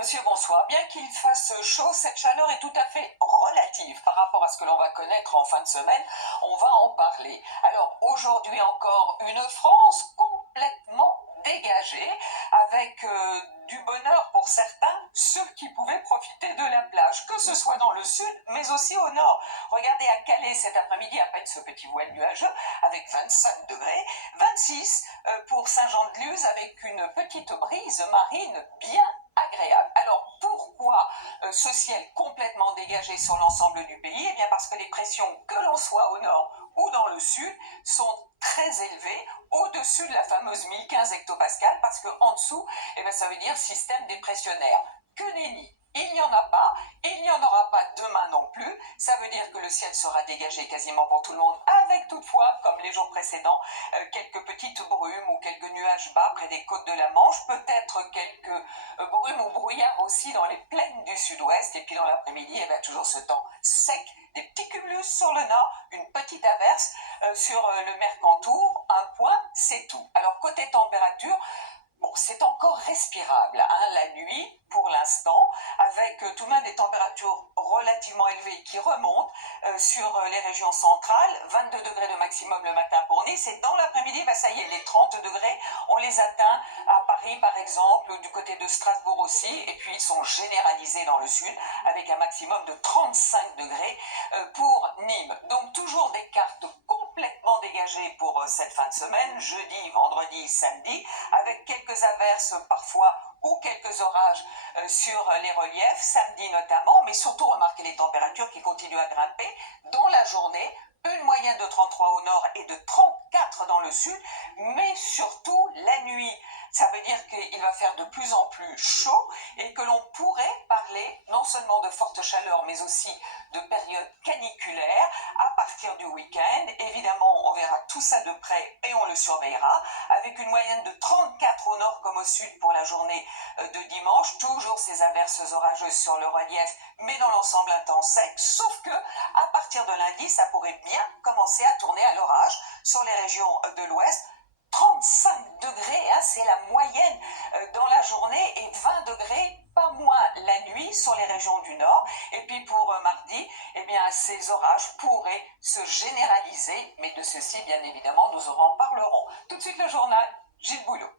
monsieur, bonsoir. Bien qu'il fasse chaud, cette chaleur est tout à fait relative par rapport à ce que l'on va connaître en fin de semaine. On va en parler. Alors, aujourd'hui encore, une France complètement dégagée, avec du bonheur pour certains, ceux qui pouvaient profiter de la plage, que ce soit dans le sud, mais aussi au nord. Regardez à Calais cet après-midi, à peine ce petit voile nuageux, avec 25 degrés, 26 pour Saint-Jean-de-Luz, avec une petite brise marine bien agréable. Alors pourquoi ce ciel complètement dégagé sur l'ensemble du pays? Eh bien parce que les pressions, que l'on soit au nord ou dans le sud, sont très élevées, au-dessus de la fameuse 1015 hectopascales, parce qu'en dessous, eh bien, ça veut dire système dépressionnaire. Que nenni! Il n'y en a pas, il n'y en aura pas demain non plus. Ça veut dire que le ciel sera dégagé quasiment pour tout le monde, avec toutefois, comme les jours précédents, quelques petites brumes ou quelques nuages bas près des côtes de la Manche, peut-être quelques brumes ou brouillards aussi dans les plaines du sud-ouest, et puis dans l'après-midi, eh bien, toujours ce temps sec, des petits cumulus sur le nord, une petite averse sur le Mercantour, un point, c'est tout. Alors côté température, bon, c'est encore respirable, hein, la nuit, pour l'instant, avec tout de même des températures relativement élevées qui remontent sur les régions centrales, 22 degrés de maximum le matin pour Nice, et dans l'après-midi, bah, ça y est, les 30 degrés, on les atteint à Paris, par exemple, du côté de Strasbourg aussi, et puis ils sont généralisés dans le sud, avec un maximum de 35 degrés pour Nîmes. Donc toujours des cartes complètement dégagées pour cette fin de semaine, jeudi, vendredi, samedi, avec quelques averses parfois ou quelques orages sur les reliefs, samedi notamment, mais surtout remarquez les températures qui continuent à grimper dans la journée, une moyenne de 33 au nord et de 34 dans le sud, mais surtout la nuit. Ça veut dire qu'il va faire de plus en plus chaud et que l'on pourrait parler non seulement de forte chaleur, mais aussi de période caniculaire à partir du week-end. Évidemment, on verra tout ça de près et on le surveillera, avec une moyenne de 34 au nord comme au sud pour la journée de dimanche. Toujours ces averses orageuses sur le relief, mais dans l'ensemble un temps sec, sauf que à partir de lundi, ça pourrait bien commencer à tourner à l'orage sur les régions de l'ouest. 35 degrés, hein, c'est la moyenne dans la journée, et 20 degrés, pas moins la nuit sur les régions du nord. Et puis pour mardi, eh bien, ces orages pourraient se généraliser, mais de ceci, bien évidemment, nous en parlerons. Tout de suite le journal, Gilles Boulot.